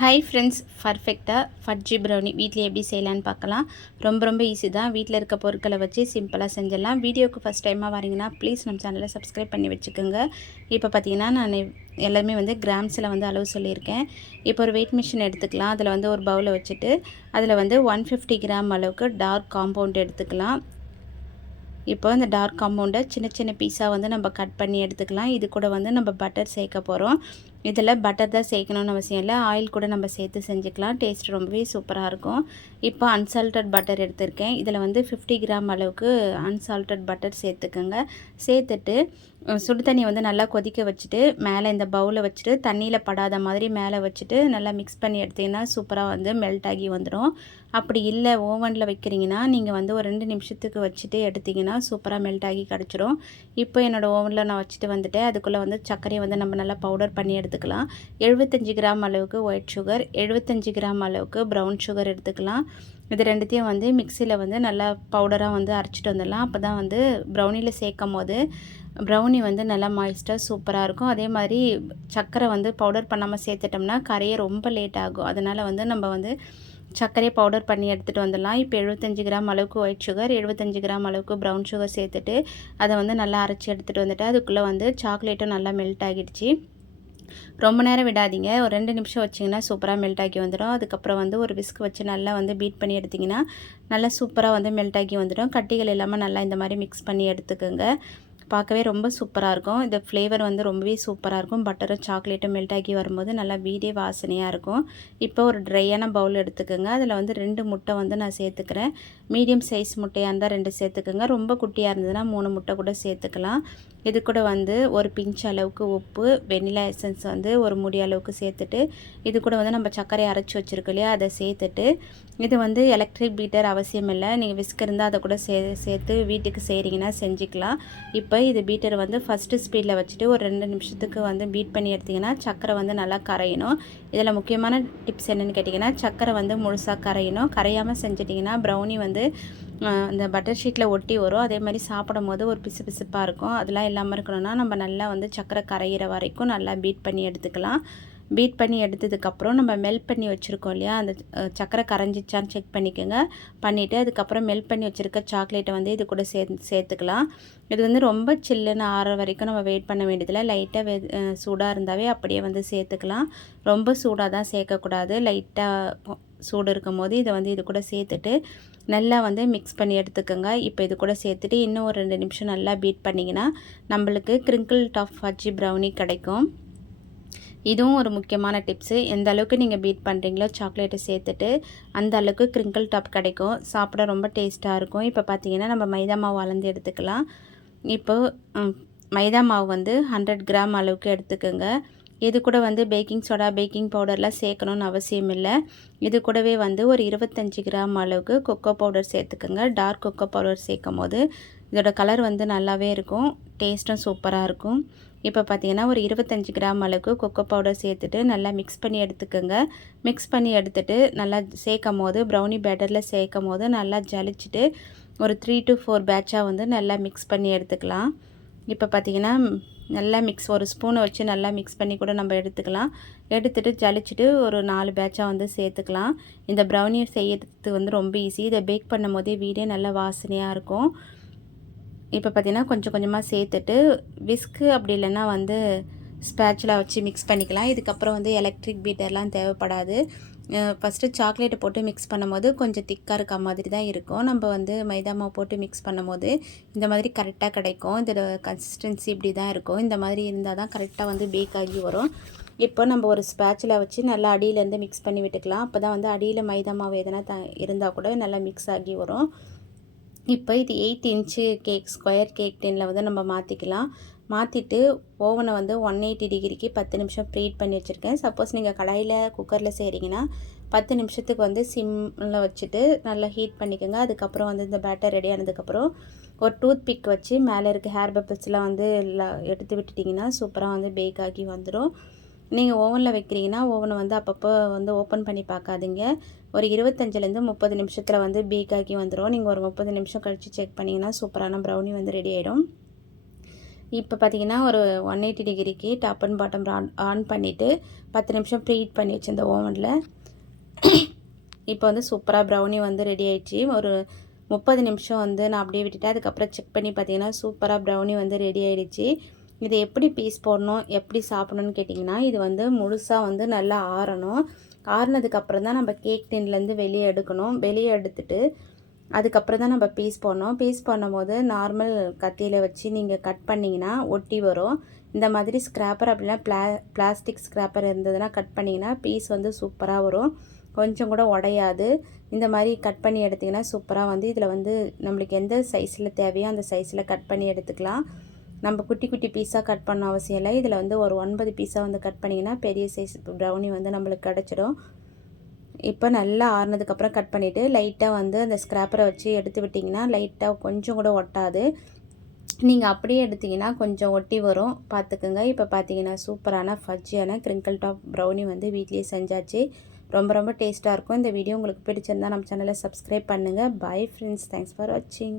Hi friends பர்ஃபெக்டாக ஃபட்ஜி brownie வீட்டில் எப்படி செய்யலான்னு பார்க்கலாம். ரொம்ப ரொம்ப ஈஸி தான். வீட்டில் இருக்க பொருட்களை வச்சு சிம்பிளாக செஞ்சிடலாம். வீடியோக்கு ஃபஸ்ட் டைமாக வரீங்கன்னா ப்ளீஸ் நம்ம சேனலை சப்ஸ்கிரைப் பண்ணி வச்சுக்கோங்க. இப்போ பார்த்தீங்கன்னா நான் எல்லாமே வந்து கிராம்ஸில் வந்து அளவு சொல்லியிருக்கேன். இப்போ ஒரு வெயிட் மிஷின் எடுத்துக்கலாம். அதில் வந்து ஒரு பவுலை வச்சுட்டு அதில் வந்து ஒன் ஃபிஃப்டி கிராம் அளவுக்கு டார்க் காம்பவுண்ட் எடுத்துக்கலாம். இப்போ இந்த டார்க் காம்பவுண்டை சின்ன சின்ன பீஸாக வந்து நம்ம கட் பண்ணி எடுத்துக்கலாம். இது கூட வந்து நம்ம பட்டர் சேர்க்க போகிறோம் இதில் பட்டர் தான் சேர்க்கணும்னு அவசியம் இல்லை. ஆயில் கூட நம்ம சேர்த்து செஞ்சுக்கலாம். டேஸ்ட் ரொம்பவே சூப்பராக இருக்கும். இப்போ அன்சால்டட் பட்டர் எடுத்திருக்கேன். இதில் வந்து ஃபிஃப்டி கிராம் அளவுக்கு அன்சால்டட் பட்டர் சேர்த்துக்கோங்க. சேர்த்துட்டு சுடு தண்ணி வந்து நல்லா கொதிக்க வச்சுட்டு மேலே இந்த பவுலை வச்சுட்டு தண்ணியில் படாத மாதிரி மேலே வச்சுட்டு நல்லா மிக்ஸ் பண்ணி எடுத்திங்கன்னா சூப்பராக வந்து மெல்ட் ஆகி வந்துடும். அப்படி இல்லை ஓவனில் வைக்கிறீங்கன்னா நீங்கள் வந்து ஒரு ரெண்டு நிமிஷத்துக்கு வச்சுட்டு எடுத்திங்கன்னா சூப்பராக மெல்ட் ஆகி கிடச்சிரும் இப்போ என்னோடய ஓவனில் நான் வச்சுட்டு வந்துட்டேன். அதுக்குள்ளே வந்து சர்க்கரையை வந்து நம்ம நல்லா பவுடர் பண்ணி எடுத்து எடுத்துக்கலாம். எழுபத்தஞ்சி கிராம் அளவுக்கு ஒயிட் சுகர் எழுபத்தஞ்சி கிராம் அளவுக்கு ப்ரௌன் சுகர் எடுத்துக்கலாம். இது ரெண்டுத்தையும் வந்து மிக்சியில் வந்து நல்லா பவுடராக வந்து அரைச்சிட்டு வந்துடலாம். அப்போ தான் வந்து ப்ரௌனியில் சேர்க்கும் போது ப்ரௌனி வந்து நல்லா மாய்ஸ்டாக சூப்பராக இருக்கும். அதே மாதிரி சர்க்கரை வந்து பவுடர் பண்ணாமல் சேர்த்துட்டோம்னா கரையை ரொம்ப லேட் ஆகும். அதனால் வந்து நம்ம வந்து சர்க்கரையை பவுடர் பண்ணி எடுத்துகிட்டு வந்துடலாம். இப்போ எழுபத்தஞ்சி கிராம் அளவுக்கு ஒயிட் சுகர் எழுபத்தஞ்சி கிராம் அளவுக்கு ப்ரௌன் சுகர் சேர்த்துட்டு அதை வந்து நல்லா அரைச்சி எடுத்துகிட்டு வந்துட்டு அதுக்குள்ளே வந்து சாக்லேட்டும் நல்லா மெல்ட் ஆகிடுச்சு. ரொம்ப நேரம் விடாதீங்க. ஒரு ரெண்டு நிமிஷம் வச்சிங்கன்னா சூப்பராக மெல்ட் ஆகி வந்துடும். அதுக்கப்புறம் வந்து ஒரு விஸ்க் வச்சு நல்லா வந்து பீட் பண்ணி எடுத்திங்கன்னா நல்லா சூப்பராக வந்து மெல்ட் ஆகி வந்துடும். கட்டிகள் இல்லாமல் நல்லா இந்த மாதிரி மிக்ஸ் பண்ணி எடுத்துக்கோங்க. பார்க்கவே ரொம்ப சூப்பராக இருக்கும். இந்த ஃப்ளேவர் வந்து ரொம்பவே சூப்பராக இருக்கும். பட்டரும் சாக்லேட்டும் மெல்ட் ஆகி வரும்போது நல்லா வீடே வாசனையாக இருக்கும். இப்போ ஒரு ட்ரையான பவுல் எடுத்துக்கோங்க. அதில் வந்து ரெண்டு முட்டை வந்து நான் சேர்த்துக்கிறேன். மீடியம் சைஸ் முட்டையாக இருந்தால் ரெண்டு சேர்த்துக்கோங்க. ரொம்ப குட்டியாக இருந்ததுன்னா மூணு முட்டை கூட சேர்த்துக்கலாம். இது கூட வந்து ஒரு பிஞ்ச் அளவுக்கு உப்பு வெனிலா எசன்ஸ் வந்து ஒரு முடி அளவுக்கு சேர்த்துட்டு இது கூட வந்து நம்ம சர்க்கரை அரைச்சி வச்சுருக்கோம் இல்லையா அதை சேர்த்துட்டு இது வந்து எலக்ட்ரிக் பீட்டர் அவசியம் இல்லை. நீங்கள் விஸ்க் இருந்தால் அதை கூட சே சேர்த்து வீட்டுக்கு செய்கிறீங்கன்னா செஞ்சுக்கலாம். இப்போ இது பீட்டர் வந்து ஃபஸ்ட்டு ஸ்பீடில் வச்சுட்டு ஒரு ரெண்டு நிமிஷத்துக்கு வந்து பீட் பண்ணி எடுத்திங்கன்னா சக்கரை வந்து நல்லா கரையணும். இதில் முக்கியமான டிப்ஸ் என்னென்னு கேட்டிங்கன்னா சக்கரை வந்து முழுசாக கரையணும். கரையாமல் செஞ்சிட்டிங்கன்னா ப்ரௌனி வந்து அந்த பட்டர் ஷீட்டில் ஒட்டி வரும். அதே மாதிரி சாப்பிடும் போது ஒரு பிசு பிசுப்பாக இருக்கும். அதெல்லாம் இல்லாமல் இருக்கணும்னா நம்ம நல்லா வந்து சக்கரை கரையிற வரைக்கும் நல்லா பீட் பண்ணி எடுத்துக்கலாம். பீட் பண்ணி எடுத்ததுக்கப்புறம் நம்ம மெல்ட் பண்ணி வச்சுருக்கோம் இல்லையா? அந்த சக்கரை கரைஞ்சிச்சான்னு செக் பண்ணிக்கோங்க. பண்ணிவிட்டு அதுக்கப்புறம் மெல்ட் பண்ணி வச்சுருக்க சாக்லேட்டை வந்து இது கூட சே சேர்த்துக்கலாம். இது வந்து ரொம்ப சில்லுன்னு ஆற வரைக்கும் நம்ம வெயிட் பண்ண வேண்டியதில்லை. லைட்டாக வெ சூடாக இருந்தாவே அப்படியே வந்து சேர்த்துக்கலாம். ரொம்ப சூடாக தான் சேர்க்கக்கூடாது. லைட்டாக சூடு இருக்கும் போது இதை வந்து இது கூட சேர்த்துட்டு நல்லா வந்து மிக்ஸ் பண்ணி எடுத்துக்கோங்க. இப்போ இது கூட சேர்த்துட்டு இன்னும் ஒரு ரெண்டு நிமிஷம் நல்லா பீட் பண்ணிங்கன்னா நம்மளுக்கு கிரிங்கிள் டாப் ஃபஜ்ஜி ப்ரௌனி கிடைக்கும். இதுவும் ஒரு முக்கியமான டிப்ஸு எந்த அளவுக்கு நீங்கள் பீட் பண்ணுறீங்களோ சாக்லேட்டை சேர்த்துட்டு அந்த அளவுக்கு கிரிங்கிள் டாப் கிடைக்கும். சாப்பிட ரொம்ப டேஸ்ட்டாக இருக்கும். இப்போ பார்த்தீங்கன்னா நம்ம மைதா மாவு வளர்ந்து எடுத்துக்கலாம். இப்போ மைதா மாவு வந்து ஹண்ட்ரட் கிராம் அளவுக்கு எடுத்துக்கோங்க. இது கூட வந்து பேக்கிங் சோடா பேக்கிங் பவுடர்லாம் சேர்க்கணுன்னு அவசியம் இல்லை. இது கூடவே வந்து ஒரு இருபத்தஞ்சி கிராம் அளவுக்கு கொக்கோ பவுடர் சேர்த்துக்கோங்க. டார்க் கொக்கோ பவுடர் சேர்க்கும் போது இதோட கலர் வந்து நல்லாவே இருக்கும். டேஸ்ட்டும் சூப்பராக இருக்கும். இப்போ பார்த்தீங்கன்னா ஒரு இருபத்தஞ்சி கிராம் அளவுக்கு கொக்கோ பவுடர் சேர்த்துட்டு நல்லா மிக்ஸ் பண்ணி எடுத்துக்கோங்க. மிக்ஸ் பண்ணி எடுத்துட்டு நல்லா சேர்க்கும் போது ப்ரௌனி பேட்டரில் சேர்க்கும் போது நல்லா ஜலிச்சுட்டு ஒரு த்ரீ டு ஃபோர் பேட்சாக வந்து நல்லா மிக்ஸ் பண்ணி எடுத்துக்கலாம். இப்போ பார்த்திங்கன்னா நல்லா மிக்ஸ் ஒரு ஸ்பூனை வச்சு நல்லா மிக்ஸ் பண்ணி கூட நம்ம எடுத்துக்கலாம். எடுத்துகிட்டு ஜலிச்சுட்டு ஒரு நாலு பேட்சாக வந்து சேர்த்துக்கலாம். இந்த ப்ரௌனியை செய்யறது வந்து ரொம்ப ஈஸி இதை பேக் பண்ணும் போதே வீடே நல்லா வாசனையாக இருக்கும். இப்போ பார்த்திங்கன்னா கொஞ்சம் கொஞ்சமாக சேர்த்துட்டு விஸ்க்கு அப்படி இல்லைன்னா வந்து ஸ்பேட்சில் வச்சு மிக்ஸ் பண்ணிக்கலாம். இதுக்கப்புறம் வந்து எலக்ட்ரிக் பீட்டர்லாம் தேவைப்படாது. ஃபஸ்ட்டு சாக்லேட்டை போட்டு மிக்ஸ் பண்ணும்போது கொஞ்சம் திக்காக இருக்க மாதிரி தான் இருக்கும். நம்ம வந்து மைதா மாவு போட்டு மிக்ஸ் பண்ணும்போது இந்த மாதிரி கரெக்டாக கிடைக்கும். இதோட கன்சிஸ்டன்சி இப்படி தான் இருக்கும். இந்த மாதிரி இருந்தால் தான் கரெக்டாக வந்து பேக் ஆகி வரும். இப்போ நம்ம ஒரு ஸ்பேச்சில் வச்சு நல்லா அடியிலேருந்து மிக்ஸ் பண்ணி விட்டுக்கலாம். அப்போ தான் வந்து அடியில் மைதா மாவு எதனா த இருந்தால் கூட நல்லா மிக்ஸ் ஆகி வரும். இப்போ இது eight inch cake square cake டென்ல வந்து நம்ம மாற்றிக்கலாம் மாற்றிட்டு ஓவனை வந்து ஒன் எயிட்டி டிகிரிக்கு பத்து நிமிஷம் ப்ரீட் பண்ணி வச்சுருக்கேன். சப்போஸ் நீங்கள் கடாயில் குக்கரில் செய்கிறீங்கன்னா பத்து நிமிஷத்துக்கு வந்து சிம்மில் வச்சுட்டு நல்லா ஹீட் பண்ணிக்கோங்க. அதுக்கப்புறம் வந்து இந்த பேட்டர் ரெடி ஆனதுக்கப்புறம் ஒரு டூத் பிக் வச்சு மேலே இருக்க ஹேர் பப்பிள்ஸ்லாம் வந்து எடுத்து விட்டுட்டிங்கன்னா சூப்பராக வந்து பேக் ஆகி வந்துடும் நீங்கள் ஓவனில் வைக்கிறீங்கன்னா ஓவனை வந்து அப்பப்போ வந்து ஓப்பன் பண்ணி பார்க்காதீங்க. ஒரு இருபத்தஞ்சிலேருந்து முப்பது நிமிஷத்தில் வந்து பேக் ஆக்கி வந்துடும் நீங்கள் ஒரு முப்பது நிமிஷம் கழித்து செக் பண்ணிங்கன்னா சூப்பரான ப்ரௌனி வந்து ரெடி ஆகிடும் இப்போ பார்த்தீங்கன்னா ஒரு ஒன் எயிட்டி டிகிரிக்கு top and bottom on on பண்ணிவிட்டு பத்து நிமிஷம் ப்ரீட் பண்ணி வச்சிருந்த ஓவனில். இப்போ வந்து சூப்பராக ப்ரௌனி வந்து ரெடி ஆயிடுச்சு. ஒரு முப்பது நிமிஷம் வந்து நான் அப்படியே விட்டுட்டேன். அதுக்கப்புறம் செக் பண்ணி பார்த்தீங்கன்னா சூப்பராக ப்ரௌனி வந்து ரெடி ஆகிடுச்சு இது எப்படி பீஸ் போடணும் எப்படி சாப்பிடணும்னு கேட்டிங்கன்னா இது வந்து முழுசாக வந்து நல்லா ஆறணும். ஆறுனதுக்கப்புறம் தான் நம்ம கேக் டின்லேருந்து வெளியே எடுக்கணும். வெளியே எடுத்துட்டு அதுக்கப்புறம் தான் நம்ம பீஸ் போடணும். பீஸ் பண்ணும்போது நார்மல் கத்தியில் வச்சு நீங்கள் கட் பண்ணிங்கன்னா ஒட்டி வரும். இந்த மாதிரி ஸ்க்ராப்பர் அப்படின்னா பிளா பிளாஸ்டிக் ஸ்க்ராப்பர் இருந்ததுன்னா கட் பண்ணிங்கன்னா பீஸ் வந்து சூப்பராக வரும். கொஞ்சம் கூட உடையாது. இந்த மாதிரி கட் பண்ணி எடுத்திங்கன்னா சூப்பராக வந்து இதில் வந்து நம்மளுக்கு எந்த சைஸில் தேவையோ அந்த சைஸில் கட் பண்ணி எடுத்துக்கலாம். நம்ம குட்டி குட்டி பீஸாக கட் பண்ண அவசியம் இல்லை. இதில் வந்து ஒரு ஒன்பது பீஸாக வந்து கட் பண்ணிங்கன்னா பெரிய சைஸ் ப்ரௌனி வந்து நம்மளுக்கு கிடச்சிடும். இப்போ நல்லா ஆறுனதுக்கப்புறம் கட் பண்ணிவிட்டு லைட்டாக வந்து அந்த ஸ்க்ராப்பரை வச்சு எடுத்து விட்டிங்கன்னா லைட்டாக கொஞ்சம் கூட ஒட்டாது. நீங்கள் அப்படியே எடுத்திங்கன்னா கொஞ்சம் ஒட்டி வரும். பார்த்துக்குங்க. இப்போ பார்த்தீங்கன்னா சூப்பரான ஃபஜ்ஜியான கிரிங்கிள் டாப் ப்ரௌனி வந்து வீட்லேயே செஞ்சாச்சு. ரொம்ப ரொம்ப டேஸ்ட்டாக இருக்கும். இந்த வீடியோ உங்களுக்கு பிடிச்சிருந்தா நம்ம சேனலை சப்ஸ்கிரைப் பண்ணுங்கள் பை ஃப்ரெண்ட்ஸ் தேங்க்ஸ் ஃபார் வாட்சிங்